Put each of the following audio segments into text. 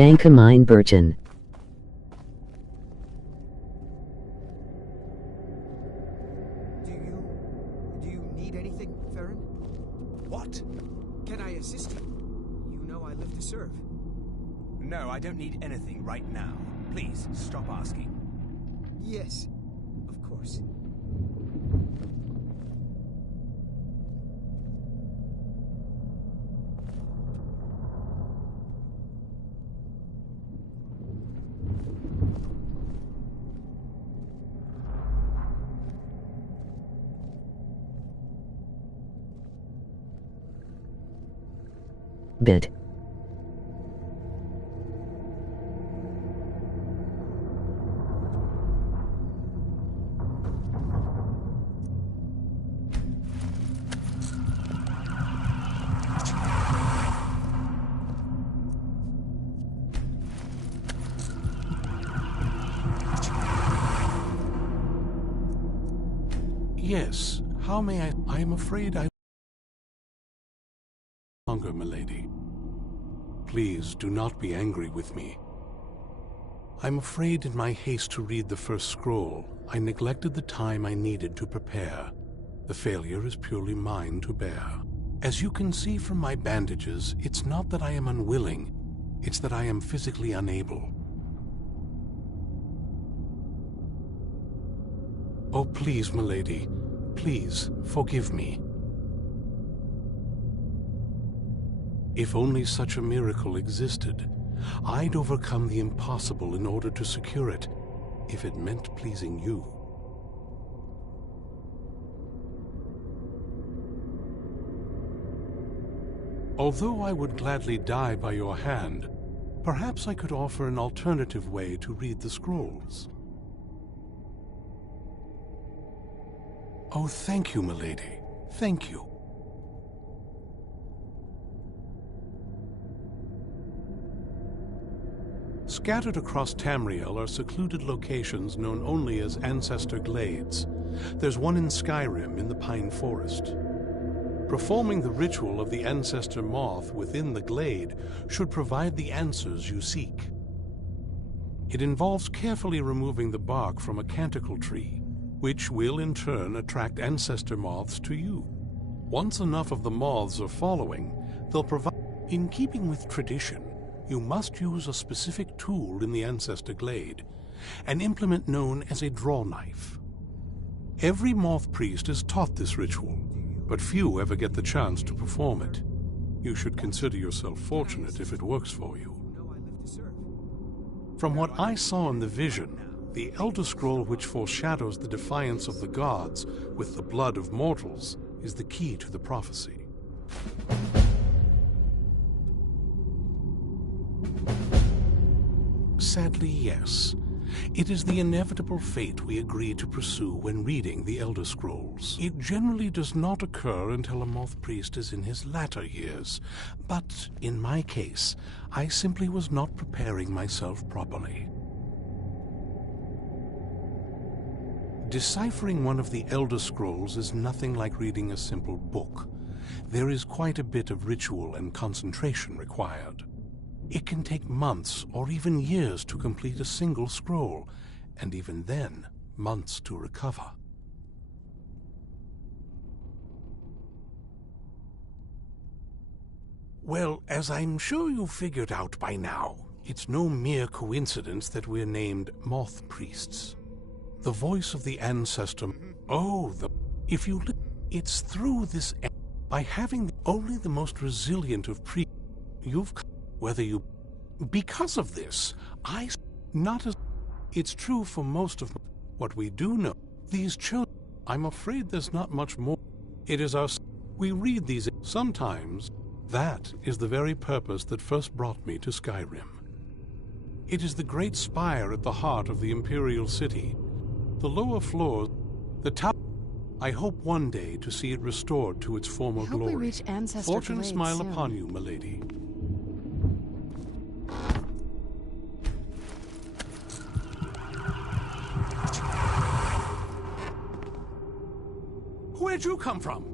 Dankamine Burton. Do you need anything, Farron? What? Can I assist you? You know I live to serve. No, I don't need anything right now. Please, stop asking. Yes, of course. Bit. Yes, how may I am afraid I longer, milady. Please do not be angry with me. I'm afraid in my haste to read the first scroll, I neglected the time I needed to prepare. The failure is purely mine to bear. As you can see from my bandages, it's not that I am unwilling, it's that I am physically unable. Oh, please, milady, please forgive me. If only such a miracle existed, I'd overcome the impossible in order to secure it, if it meant pleasing you. Although I would gladly die by your hand, perhaps I could offer an alternative way to read the scrolls. Oh, thank you, milady. Thank you. Scattered across Tamriel are secluded locations known only as Ancestor Glades. There's one in Skyrim in the Pine Forest. Performing the ritual of the Ancestor Moth within the glade should provide the answers you seek. It involves carefully removing the bark from a canticle tree, which will in turn attract Ancestor Moths to you. Once enough of the moths are following, they'll provide... In keeping with tradition, you must use a specific tool in the Ancestor Glade, an implement known as a draw knife. Every moth priest is taught this ritual, but few ever get the chance to perform it. You should consider yourself fortunate if it works for you. From what I saw in the vision, the Elder Scroll which foreshadows the defiance of the gods with the blood of mortals is the key to the prophecy. Sadly, yes. It is the inevitable fate we agree to pursue when reading the Elder Scrolls. It generally does not occur until a moth priest is in his latter years, but in my case, I simply was not preparing myself properly. Deciphering one of the Elder Scrolls is nothing like reading a simple book. There is quite a bit of ritual and concentration required. It can take months or even years to complete a single scroll, and even then, months to recover. Well, as I'm sure you've figured out by now, it's no mere coincidence that we're named Moth Priests. The voice of the ancestor... If you... It's through this... By having only the most resilient of priests, you've... Whether you... Because of this, not as... It's true for most of what we do know. These children... I'm afraid there's not much more. It is our... We read these... Sometimes, that is the very purpose that first brought me to Skyrim. It is the great spire at the heart of the Imperial City. The lower floors... The tower... I hope one day to see it restored to its former glory. We reach Ancestor Fortune Glades smile soon. upon you, milady. Where'd you come from?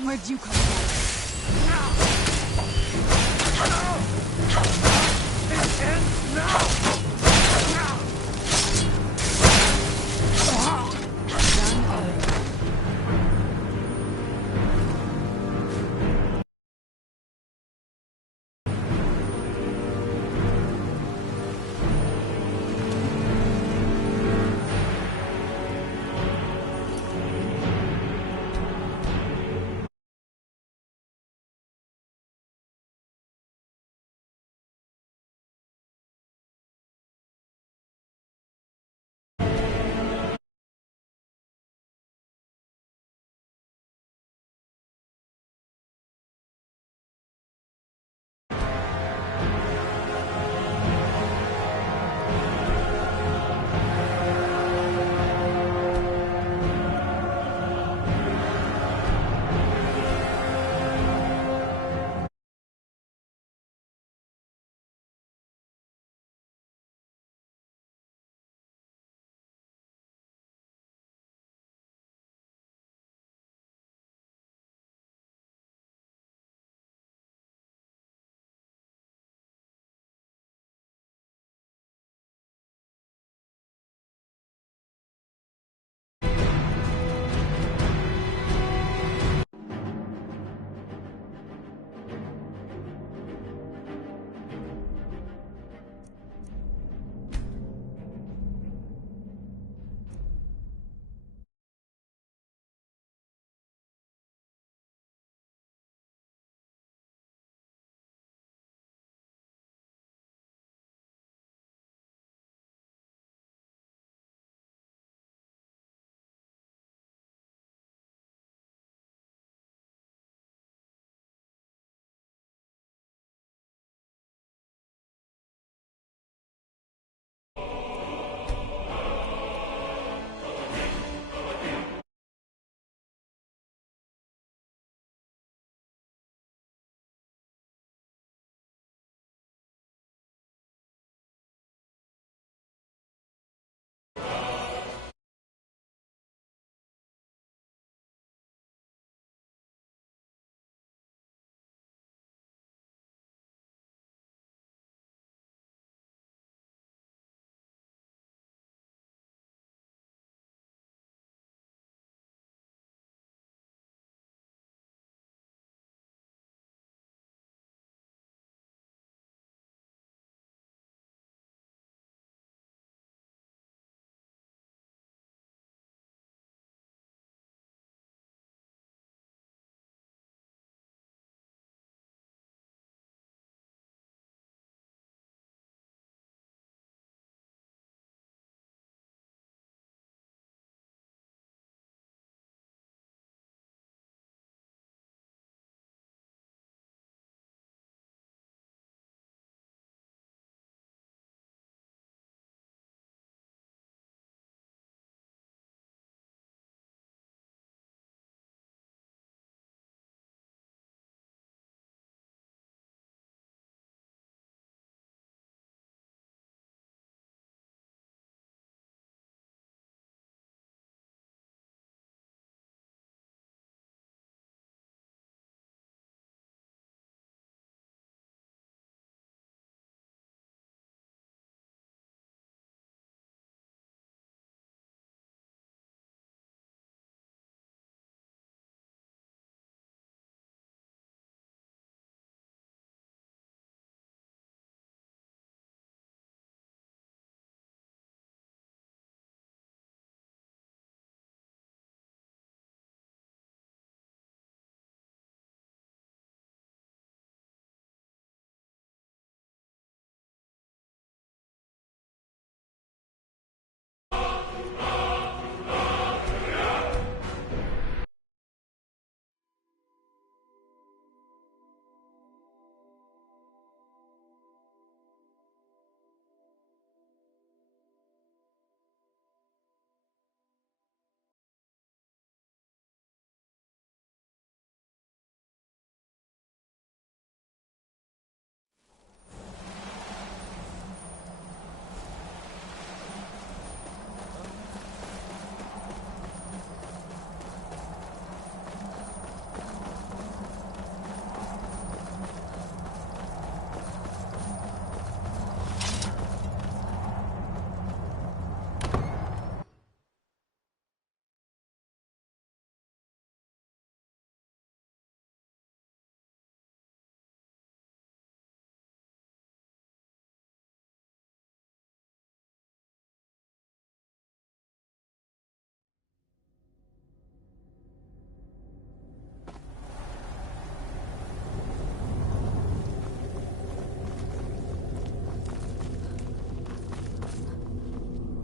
Where'd you come from? It ends now!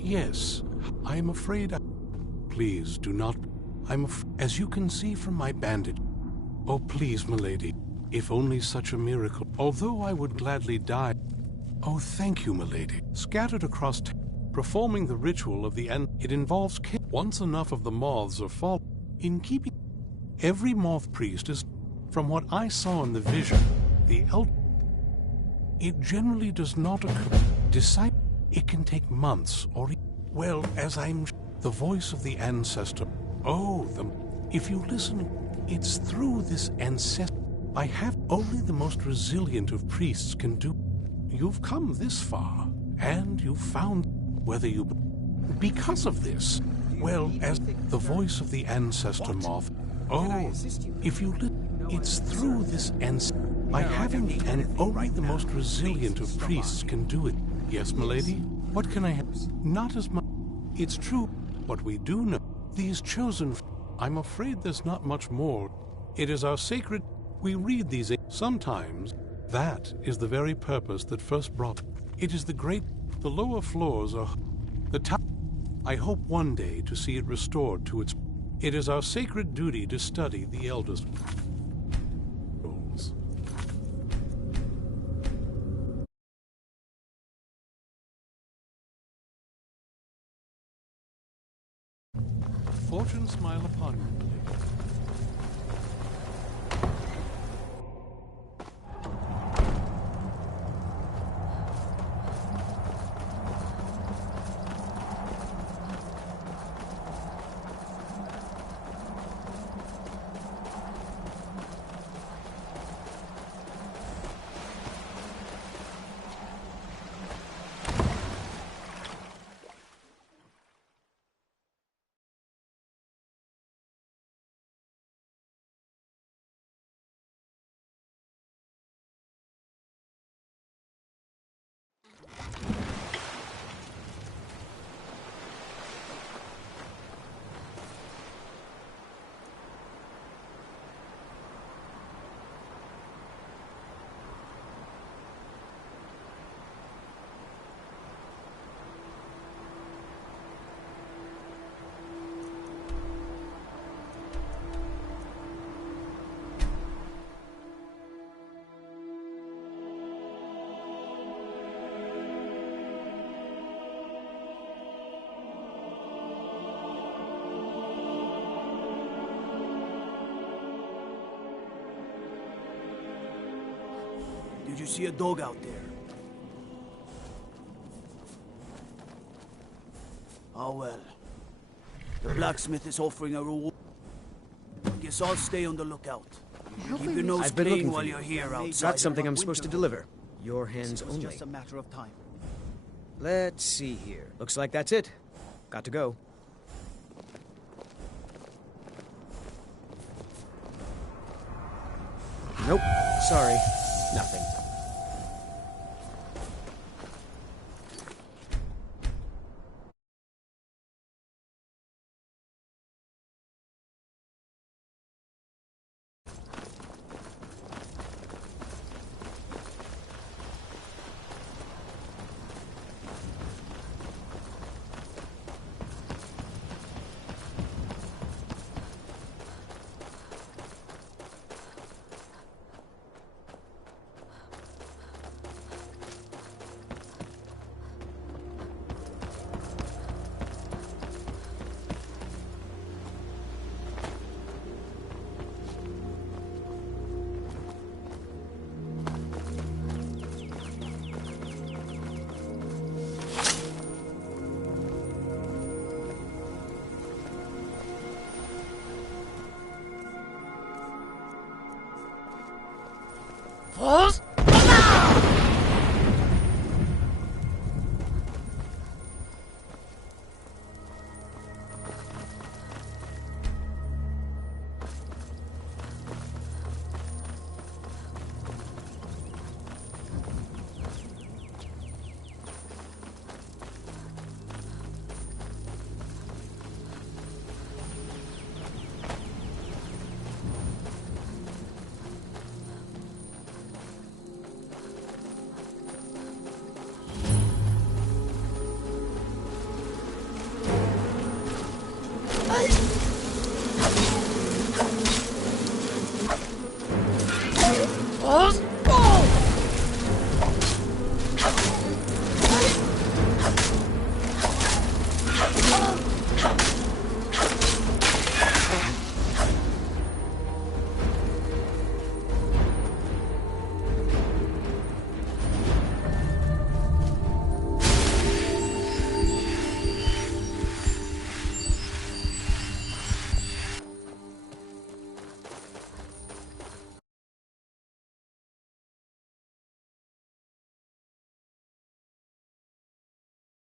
Yes, I am afraid Please, do not... As you can see from my bandage... Oh, please, milady. If only such a miracle... Although I would gladly die... Oh, thank you, milady. Scattered across... Performing the ritual of the end... It involves... Once enough of the moths are fall... In keeping... Every moth priest is... From what I saw in the vision, the It generally does not occur... It can take months, or... Well, as I'm... The voice of the ancestor... Oh, if you listen, it's through this ancestor... I have... Only the most resilient of priests can do... You've come this far, and you've found... Whether you... Because of this... Well, as... The voice of the ancestor moth... Oh, if you it's through this by having the only the most resilient of priests can do it. Yes, milady? What can I have? Not as much. It's true. What we do know, these chosen... I'm afraid there's not much more. It is our sacred... We read these... Sometimes, that is the very purpose that first brought... It is the great... The lower floors are... The top... I hope one day to see it restored to its... It is our sacred duty to study the eldest rules. Fortune smile upon you. Did you see a dog out there? Oh well. The blacksmith is offering a reward. Guess I'll stay on the lookout. Keep your nose I've been clean looking while for you're you. here outside. Got something I'm supposed to deliver. Your hands It's only. just a matter of time. Let's see here. Looks like that's it. Got to go. Nope. Sorry. Nothing. Pause.